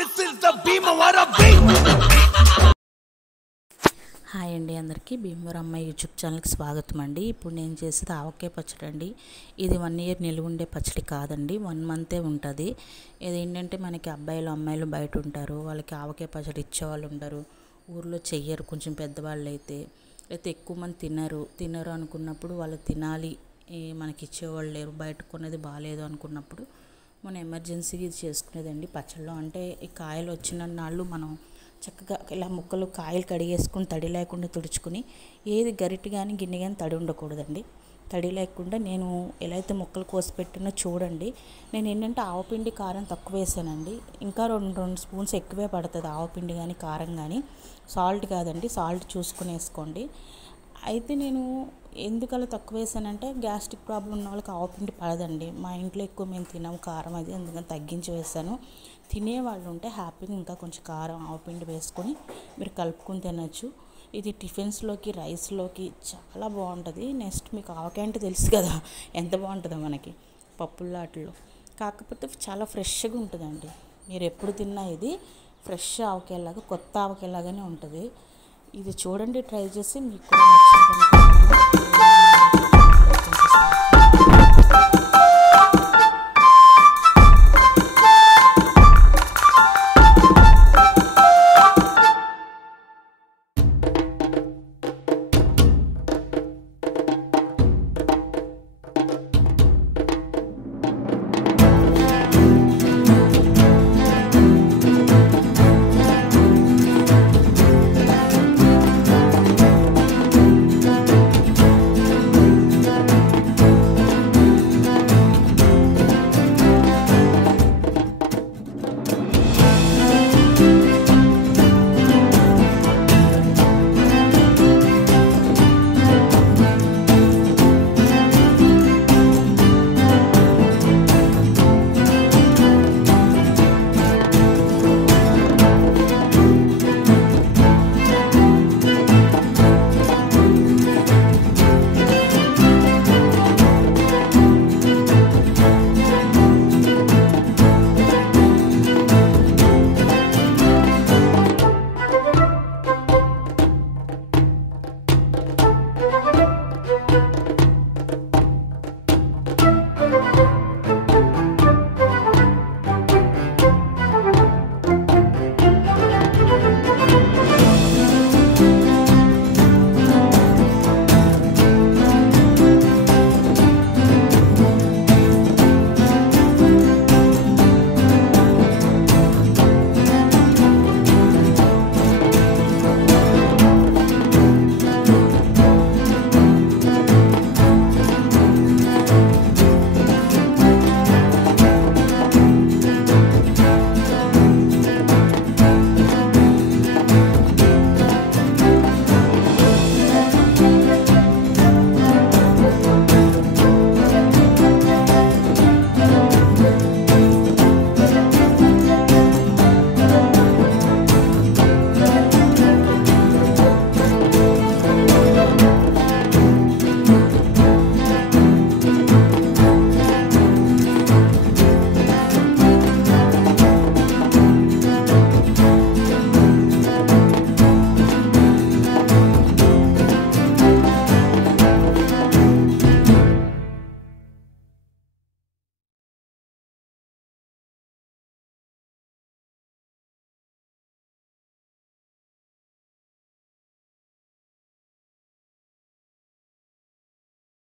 This is the Bhimavara beat. Hi అండి, అందరికీ భీమవరం అమ్మాయి యూట్యూబ్ ఛానల్కి స్వాగతం అండి. ఇప్పుడు నేను చేసేది ఆవకాయ పచ్చడి అండి. ఇది 1 ఇయర్ నిలువ ఉండే పచ్చడి కాదండి, 1 మంతే ఉంటుంది. ఇదేంటంటే మనకి అబ్బాయిలు అమ్మాయిలు బయట ఉంటారు, వాళ్ళకి ఆవకాయ పచ్చడి ఇచ్చేవాళ్ళు ఉండరు, ఊర్లో చెయ్యరు. కొంచెం పెద్దవాళ్ళు అయితే ఎక్కువ మంది తినరు అనుకున్నప్పుడు వాళ్ళు తినాలి, మనకి ఇచ్చేవాళ్ళు లేరు, బయట కొనేది బాగాలేదు అనుకున్నప్పుడు మనం ఎమర్జెన్సీగా ఇది చేసుకునేదండి పచ్చళ్ళు. అంటే ఈ కాయలు వచ్చిన నాళ్ళు మనం చక్కగా ఇలా ముక్కలు కాయలు కడిగేసుకుని తడి లేకుండా తుడుచుకుని, ఏది గరిటె కానీ గిన్నె కానీ తడి ఉండకూడదండి. తడి లేకుండా నేను ఎలా అయితే ముక్కలు కోసి పెట్టినో చూడండి. నేను ఏంటంటే ఆవపిండి కారం తక్కువ వేసానండి, ఇంకా 2 స్పూన్స్ ఎక్కువే పడుతుంది ఆవపిండి కానీ కారం కానీ. సాల్ట్ కాదండి, సాల్ట్ చూసుకుని వేసుకోండి. అయితే నేను ఎందుకలా తక్కువ వేసానంటే గ్యాస్ట్రిక్ ప్రాబ్లం ఉన్న వాళ్ళకి ఆవపిండి పడదండి. మా ఇంట్లో ఎక్కువ మేము తినము కారం, అది అందుకని తగ్గించి వేసాను. తినేవాళ్ళు ఉంటే హ్యాపీగా ఇంకా కొంచెం కారం ఆవపిండి వేసుకొని మీరు కలుపుకొని తినచ్చు. ఇది టిఫిన్స్లోకి రైస్లోకి చాలా బాగుంటుంది. నెక్స్ట్ మీకు ఆవకాయ అంటే తెలుసు కదా ఎంత బాగుంటుందో మనకి పప్పులాటలో. కాకపోతే చాలా ఫ్రెష్గా ఉంటుందండి. మీరు ఎప్పుడు తిన్నా ఇది ఫ్రెష్ ఆవకాయలాగా, కొత్త ఆవకాయలాగానే ఉంటుంది. ఇది చూడండి, ట్రై చేసి మీకు కూడా నచ్చింది.